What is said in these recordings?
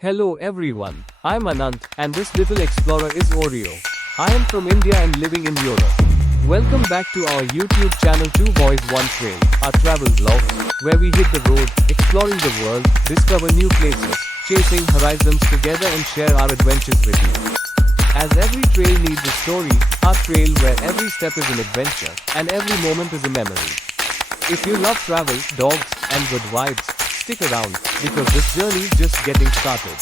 Hello everyone, I'm Anant, and this little explorer is Oreo. I am from India and living in Europe. Welcome back to our YouTube channel 2 Boys 1 Trail, our travel vlog, where we hit the road, exploring the world, discover new places, chasing horizons together and share our adventures with you. As every trail needs a story, our trail where every step is an adventure, and every moment is a memory. If you love travel, dogs, and good vibes, stick around, because this journey is just getting started.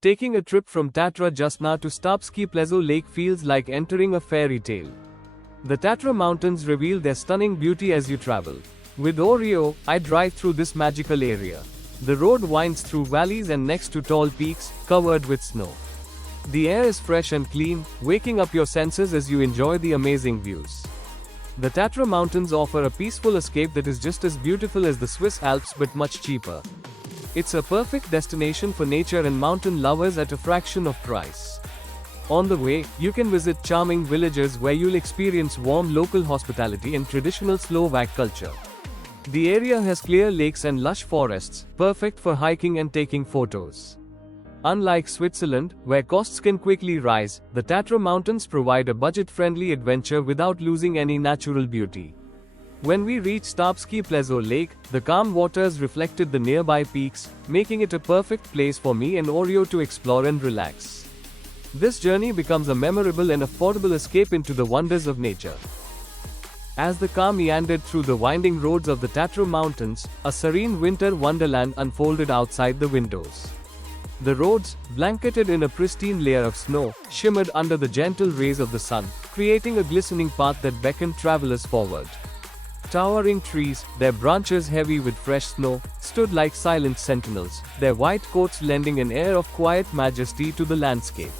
Taking a trip from Tatra just now to Štrbské Pleso lake feels like entering a fairy tale. The Tatra mountains reveal their stunning beauty as you travel. With Oreo, I drive through this magical area. The road winds through valleys and next to tall peaks, covered with snow. The air is fresh and clean, waking up your senses as you enjoy the amazing views. The Tatra mountains offer a peaceful escape that is just as beautiful as the Swiss Alps but much cheaper. It's a perfect destination for nature and mountain lovers at a fraction of price. On the way, you can visit charming villages where you'll experience warm local hospitality and traditional Slovak culture. The area has clear lakes and lush forests, perfect for hiking and taking photos. Unlike Switzerland, where costs can quickly rise, the Tatra mountains provide a budget-friendly adventure without losing any natural beauty. When we reached Štrbské Pleso lake, the calm waters reflected the nearby peaks, making it a perfect place for me and Oreo to explore and relax. This journey becomes a memorable and affordable escape into the wonders of nature. As the car meandered through the winding roads of the Tatra mountains, a serene winter wonderland unfolded outside the windows. The roads, blanketed in a pristine layer of snow, shimmered under the gentle rays of the sun, creating a glistening path that beckoned travelers forward. Towering trees, their branches heavy with fresh snow, stood like silent sentinels, their white coats lending an air of quiet majesty to the landscape.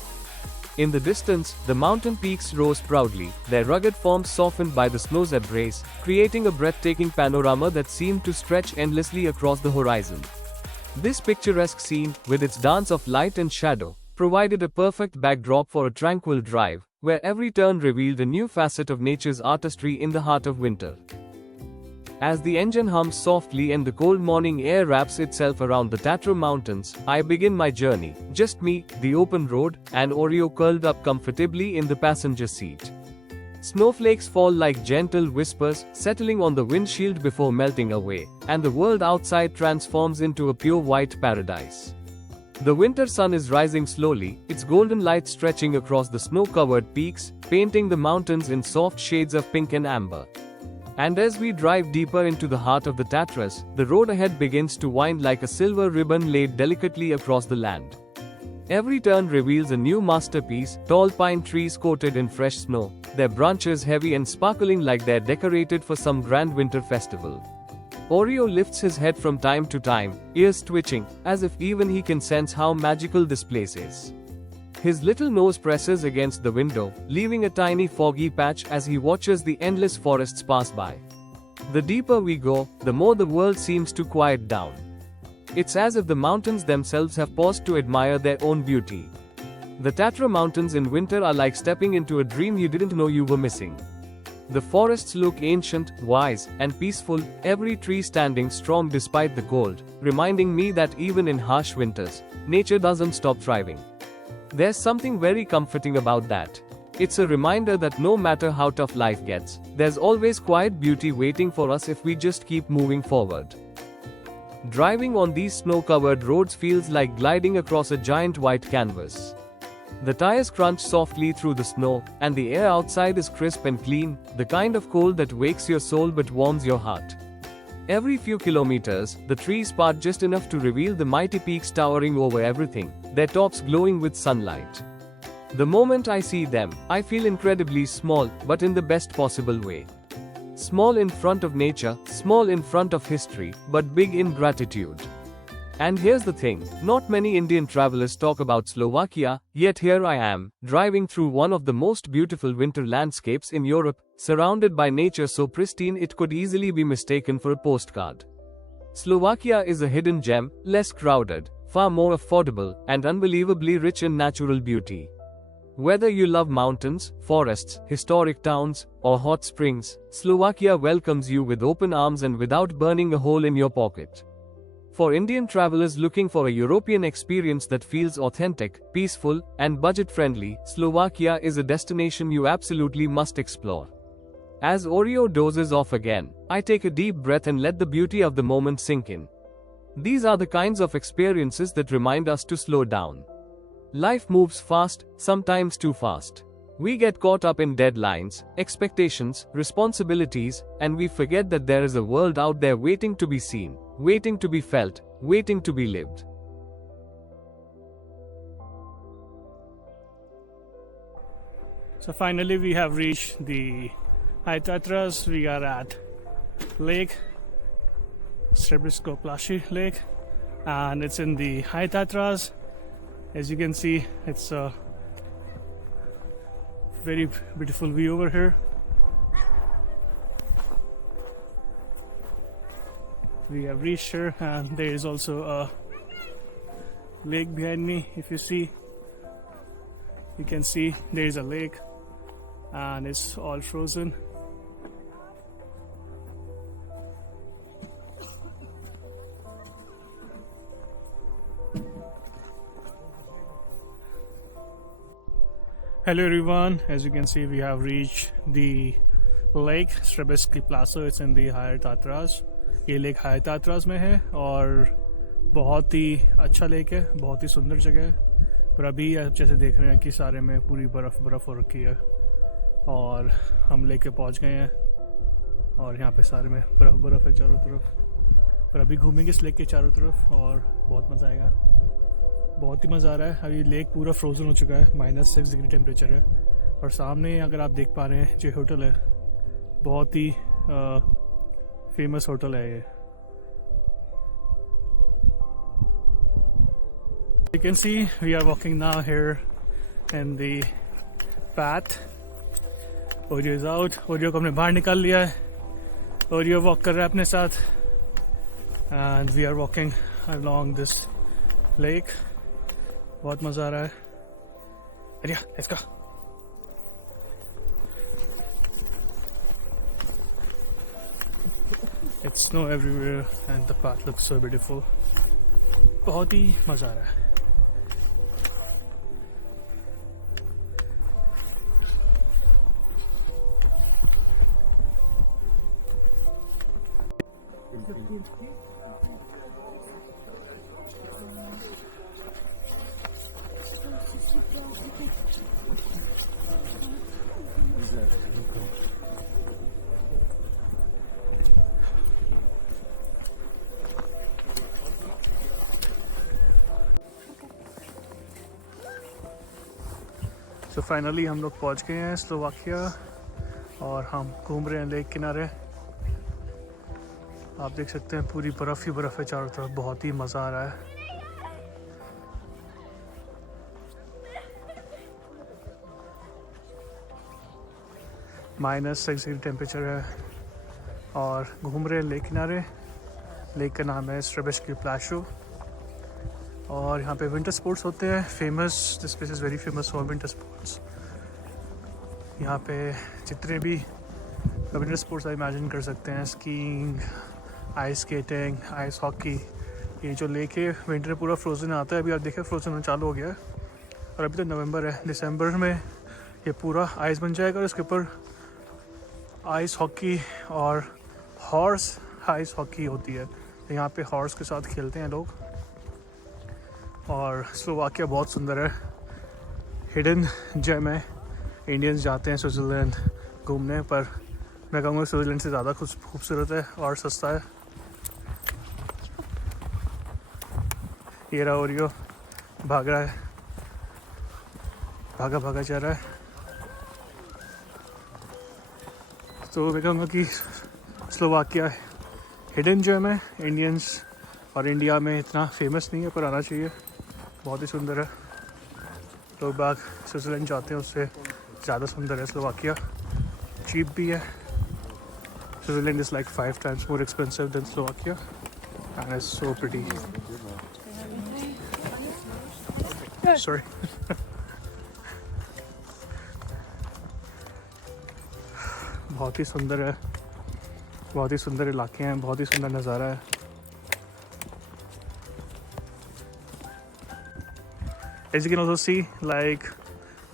In the distance, the mountain peaks rose proudly, their rugged forms softened by the snow's embrace, creating a breathtaking panorama that seemed to stretch endlessly across the horizon. This picturesque scene, with its dance of light and shadow, provided a perfect backdrop for a tranquil drive, where every turn revealed a new facet of nature's artistry in the heart of winter. As the engine hums softly and the cold morning air wraps itself around the Tatra mountains, I begin my journey, just me, the open road, and Oreo curled up comfortably in the passenger seat. Snowflakes fall like gentle whispers, settling on the windshield before melting away, and the world outside transforms into a pure white paradise. The winter sun is rising slowly, its golden light stretching across the snow-covered peaks, painting the mountains in soft shades of pink and amber. And as we drive deeper into the heart of the Tatras, the road ahead begins to wind like a silver ribbon laid delicately across the land. Every turn reveals a new masterpiece, tall pine trees coated in fresh snow, their branches heavy and sparkling like they're decorated for some grand winter festival. Oreo lifts his head from time to time, ears twitching, as if even he can sense how magical this place is. His little nose presses against the window, leaving a tiny foggy patch as he watches the endless forests pass by. The deeper we go, the more the world seems to quiet down. It's as if the mountains themselves have paused to admire their own beauty. The Tatra mountains in winter are like stepping into a dream you didn't know you were missing. The forests look ancient, wise, and peaceful, every tree standing strong despite the cold, reminding me that even in harsh winters, nature doesn't stop thriving. There's something very comforting about that. It's a reminder that no matter how tough life gets, there's always quiet beauty waiting for us if we just keep moving forward. Driving on these snow-covered roads feels like gliding across a giant white canvas. The tires crunch softly through the snow, and the air outside is crisp and clean, the kind of cold that wakes your soul but warms your heart. Every few kilometers, the trees part just enough to reveal the mighty peaks towering over everything, their tops glowing with sunlight. The moment I see them, I feel incredibly small, but in the best possible way. Small in front of nature, small in front of history, but big in gratitude. And here's the thing, not many Indian travelers talk about Slovakia, yet here I am, driving through one of the most beautiful winter landscapes in Europe, surrounded by nature so pristine it could easily be mistaken for a postcard. Slovakia is a hidden gem, less crowded, far more affordable, and unbelievably rich in natural beauty. Whether you love mountains, forests, historic towns, or hot springs, Slovakia welcomes you with open arms and without burning a hole in your pocket. For Indian travelers looking for a European experience that feels authentic, peaceful, and budget-friendly, Slovakia is a destination you absolutely must explore. As Oreo dozes off again, I take a deep breath and let the beauty of the moment sink in. These are the kinds of experiences that remind us to slow down. Life moves fast, sometimes too fast. We get caught up in deadlines, expectations, responsibilities, and we forget that there is a world out there waiting to be seen, waiting to be felt, waiting to be lived. So finally we have reached the High Tatras. We are at lake, Štrbské Pleso lake, and it's in the High Tatras. As you can see, it's a very beautiful view over here. We have reached here, and there is also a lake behind me. If you see, you can see there is a lake and it's all frozen. Hello everyone, as you can see we have reached the lake Štrbské Pleso. It's in the High Tatras. ये lake high तात्रास में है और बहुत ही अच्छा lake है, बहुत ही सुंदर जगह है। पर अभी आप जैसे देख रहे हैं कि सारे में पूरी बर्फ़ हो रखी है और हम लेके पहुंच गए हैं और यहाँ पे सारे में बर्फ़ है चारों तरफ। पर अभी घूमेंगे इस लेक के चारों तरफ और बहुत मज़ा आएगा, बहुत ही मज़ा आ रहा है। अभी लेक पूरा फ्रोज़न हो चुका है, -6 डिग्री टेम्परेचर है। और सामने अगर आप देख पा रहे हैं जो होटल है, बहुत ही फेमस होटल है ये। You can see we are walking now here in the path. Oreo is out. Oreo को हमने बाहर निकाल लिया है। Oreo walk कर रहा है अपने साथ and we are walking along this lake. बहुत मज़ा आ रहा है। Oreo, let's go. It's snow everywhere and the path looks so beautiful. बहुत ही मज़ा आ रहा है। तो फाइनली हम लोग पहुंच गए हैं स्लोवाकिया और हम घूम रहे हैं लेक किनारे। आप देख सकते हैं पूरी बर्फ़ ही बर्फ़ है चारों तरफ, बहुत ही मज़ा आ रहा है। -6 डिग्री टेम्परेचर है और घूम रहे हैं लेक किनारे। लेक का नाम है Štrbské Pleso और यहाँ पे विंटर स्पोर्ट्स होते हैं famous. This place is very famous for winter sports. यहाँ पे जितने भी विंटर स्पोर्ट्स आप इमेजिन कर सकते हैं, skiing, ice skating, ice hockey. ये जो लेक है विंटर पूरा फ्रोज़न आता है। अभी आप देखें फ्रोज़न होना चालू हो गया है और अभी तो नवंबर है। दिसंबर में ये पूरा आइस बन जाएगा और उसके ऊपर आइस हॉकी और हॉर्स आइस हॉकी होती है। तो यहाँ पे हॉर्स के साथ खेलते हैं लोग। और स्लोवाकिया बहुत सुंदर है, हिडन जेम है। इंडियंस जाते हैं स्विट्ज़रलैंड घूमने, पर मैं कहूँगा स्विट्ज़रलैंड से ज़्यादा खूबसूरत है और सस्ता है। ये रहा ओरियो भाग रहा है, भागा भागा जा रहा है। तो मैं कहूँगा कि स्लोवाकिया हिडन जेम है। इंडियंस और इंडिया में इतना फेमस नहीं है पर आना चाहिए, बहुत ही सुंदर है। लोग बाग स्विट्ज़रलैंड जाते हैं उससे ज़्यादा सुंदर है स्लोवाकिया। चीप भी है। Switzerland is like 5 times more expensive than Slovakia and it's so pretty. Sorry. बहुत ही सुंदर है, बहुत ही सुंदर इलाके हैं, बहुत ही सुंदर नज़ारा है। As you can also see, like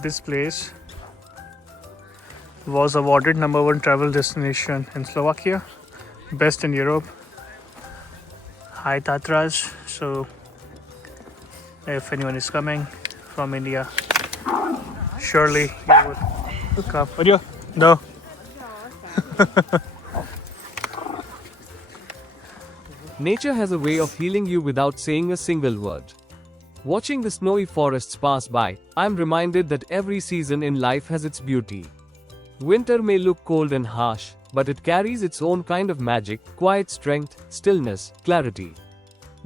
this place was awarded #1 travel destination in Slovakia, best in Europe, High Tatras. So if anyone is coming from India, surely you would come. Oreo, no. Nature has a way of healing you without saying a single word. Watching the snowy forests pass by, I am reminded that every season in life has its beauty. Winter may look cold and harsh, but it carries its own kind of magic, quiet strength, stillness, clarity.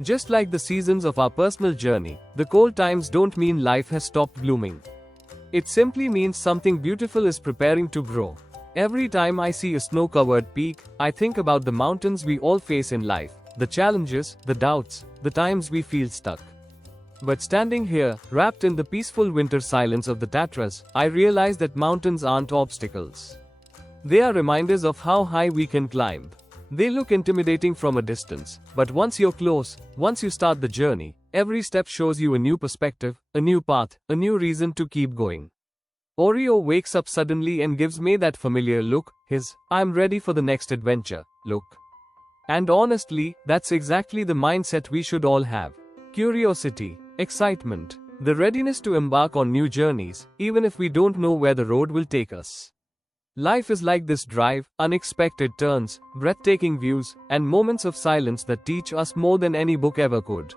Just like the seasons of our personal journey, the cold times don't mean life has stopped blooming. It simply means something beautiful is preparing to grow. Every time I see a snow-covered peak, I think about the mountains we all face in life, the challenges, the doubts, the times we feel stuck. But standing here, wrapped in the peaceful winter silence of the Tatras, I realize that mountains aren't obstacles. They are reminders of how high we can climb. They look intimidating from a distance, but once you're close, once you start the journey, every step shows you a new perspective, a new path, a new reason to keep going. Oreo wakes up suddenly and gives me that familiar look, his, "I'm ready for the next adventure" look. And honestly, that's exactly the mindset we should all have. Curiosity, excitement, the readiness to embark on new journeys, even if we don't know where the road will take us. Life is like this drive, unexpected turns, breathtaking views, and moments of silence that teach us more than any book ever could.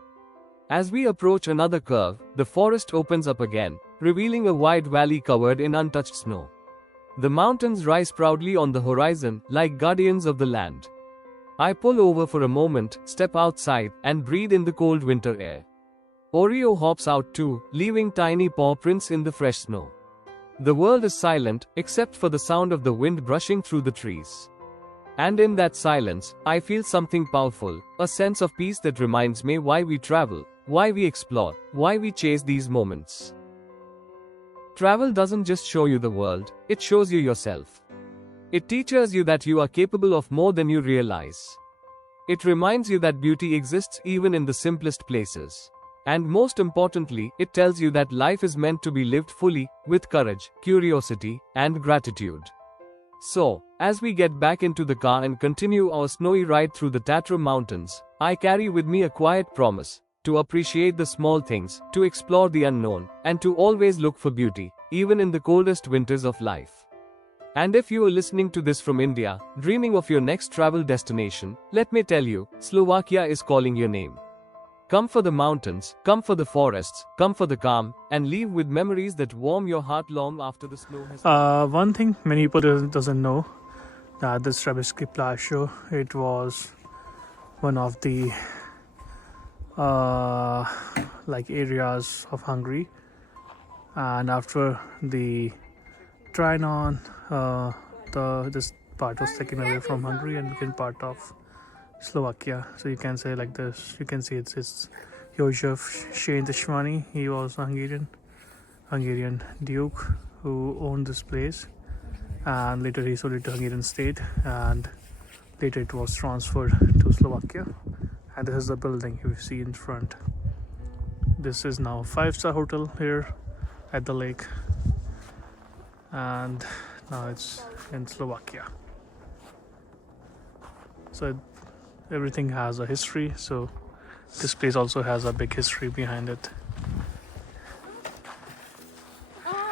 As we approach another curve, the forest opens up again, revealing a wide valley covered in untouched snow. The mountains rise proudly on the horizon, like guardians of the land. I pull over for a moment, step outside, and breathe in the cold winter air. Oreo hops out too, leaving tiny paw prints in the fresh snow. The world is silent, except for the sound of the wind brushing through the trees. And in that silence, I feel something powerful, a sense of peace that reminds me why we travel, why we explore, why we chase these moments. Travel doesn't just show you the world, it shows you yourself. It teaches you that you are capable of more than you realize. It reminds you that beauty exists even in the simplest places. And most importantly, it tells you that life is meant to be lived fully, with courage, curiosity, and gratitude. So, as we get back into the car and continue our snowy ride through the Tatra mountains, I carry with me a quiet promise to appreciate the small things, to explore the unknown, and to always look for beauty, even in the coldest winters of life. And if you are listening to this from India, dreaming of your next travel destination, let me tell you, Slovakia is calling your name. Come for the mountains, come for the forests, come for the calm, and leave with memories that warm your heart long after the snow has... One thing many people doesn't know, that the Štrbské Pleso, it was one of the areas of Hungary, and after the Trianon, this part was taken away from Hungary and became part of Slovakia. So you can say like this, you can see it's József Székely. He was a Hungarian duke who owned this place, and later he sold it to Hungarian state, and later it was transferred to Slovakia. And this is the building you see in front. This is now a 5-star hotel here at the lake, and now it's in Slovakia. So everything has a history, so this place also has a big history behind it.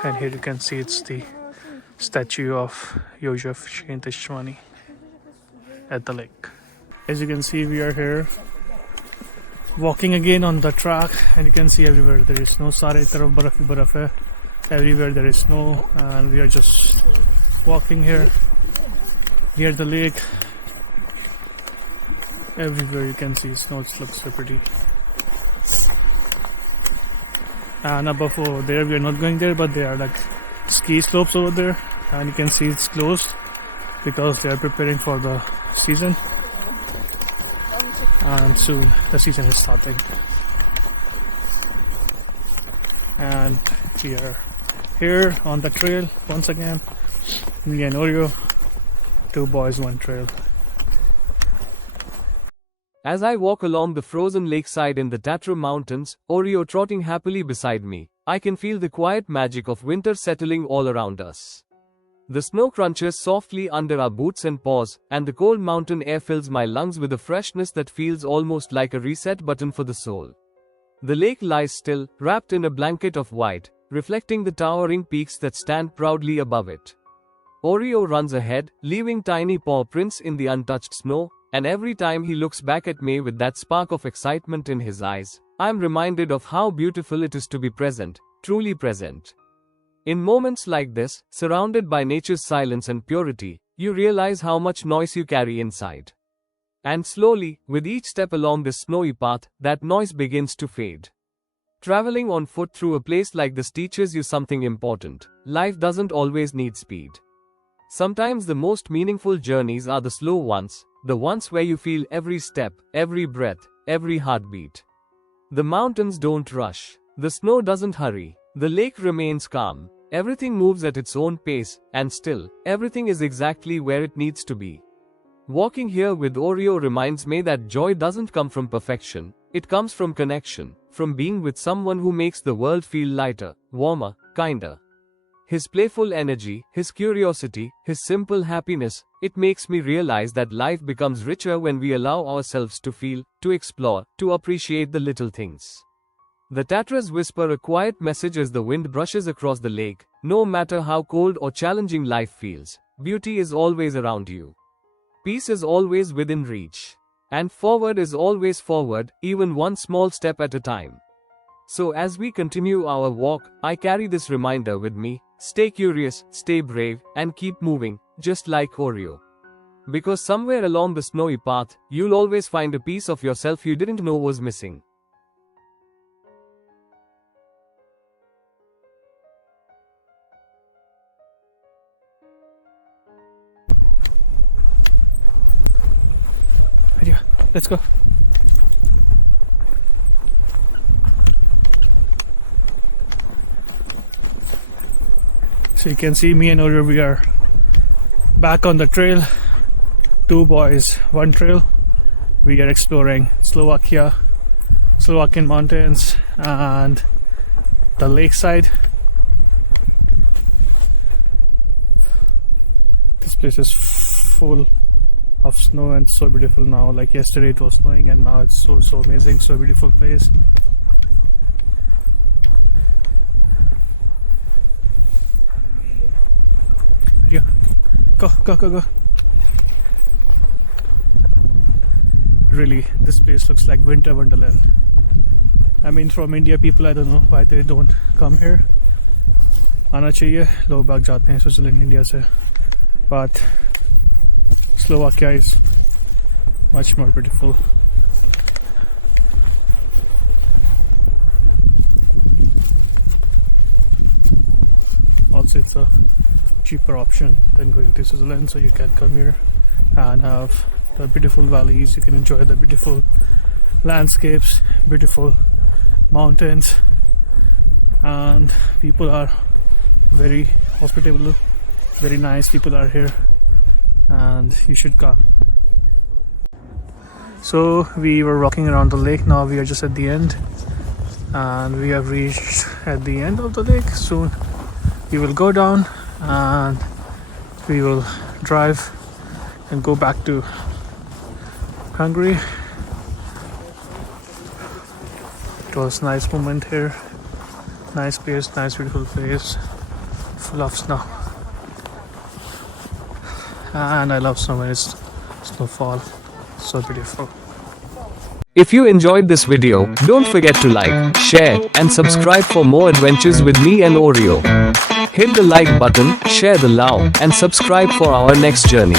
And here you can see it's the statue of József Székely at the lake. As you can see, we are here walking again on the track, and you can see everywhere there is snow. Sare taraf baraf hi baraf hai. Everywhere there is snow, and we are just walking here near the lake. Everywhere you can see snow. It looks so pretty. And above over there, we are not going there, but there are like ski slopes over there, and you can see it's closed because they are preparing for the season, and soon the season is starting. And we are here on the trail once again, me and Oreo, 2 boys, 1 trail. As I walk along the frozen lakeside in the Tatra mountains, Oreo trotting happily beside me, I can feel the quiet magic of winter settling all around us. The snow crunches softly under our boots and paws, and the cold mountain air fills my lungs with a freshness that feels almost like a reset button for the soul. The lake lies still, wrapped in a blanket of white, reflecting the towering peaks that stand proudly above it. Oreo runs ahead, leaving tiny paw prints in the untouched snow, and every time he looks back at me with that spark of excitement in his eyes, I am reminded of how beautiful it is to be present, truly present. In moments like this, surrounded by nature's silence and purity, you realize how much noise you carry inside. And slowly, with each step along this snowy path, that noise begins to fade. Traveling on foot through a place like this teaches you something important. Life doesn't always need speed. Sometimes the most meaningful journeys are the slow ones, the ones where you feel every step, every breath, every heartbeat. The mountains don't rush. The snow doesn't hurry. The lake remains calm. Everything moves at its own pace, and still, everything is exactly where it needs to be. Walking here with Oreo reminds me that joy doesn't come from perfection. It comes from connection, from being with someone who makes the world feel lighter, warmer, kinder. His playful energy, his curiosity, his simple happiness, it makes me realize that life becomes richer when we allow ourselves to feel, to explore, to appreciate the little things. The Tatras whisper a quiet message as the wind brushes across the lake. No matter how cold or challenging life feels, beauty is always around you. Peace is always within reach. And forward is always forward, even one small step at a time. So as we continue our walk, I carry this reminder with me. Stay curious, stay brave, and keep moving, just like Oreo. Because somewhere along the snowy path, you'll always find a piece of yourself you didn't know was missing. Let's go. So you can see me and Oreo, we are back on the trail. 2 boys, 1 trail. We are exploring Slovakian mountains and the lakeside. This place is full of snow and so beautiful now. Like yesterday it was snowing and now it's so amazing, so beautiful place. Yeah, go. Really, this place looks like winter wonderland. I mean, from India people, I don't know why they don't come here. आना चाहिए, लोग भाग जाते हैं Switzerland India से, but Slovakia is much more beautiful. Also, it's a cheaper option than going to Switzerland, so you can come here and have the beautiful valleys. You can enjoy the beautiful landscapes, beautiful mountains, and people are very hospitable, very nice people are here, and you should come. So we were walking around the lake. Now we are just at the end, and we have reached at the end of the lake. Soon we will go down and we will drive and go back to Hungary. It was a nice moment here, nice place, nice beautiful place, full of snow. And I love snow when it's snowfall, so beautiful. If you enjoyed this video, don't forget to like, share, and subscribe for more adventures with me and Oreo. Hit the like button, share the love, and subscribe for our next journey.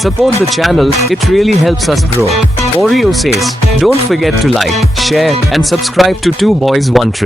Support the channel, it really helps us grow. Oreo says, don't forget to like, share, and subscribe to 2 Boys 1 Trail.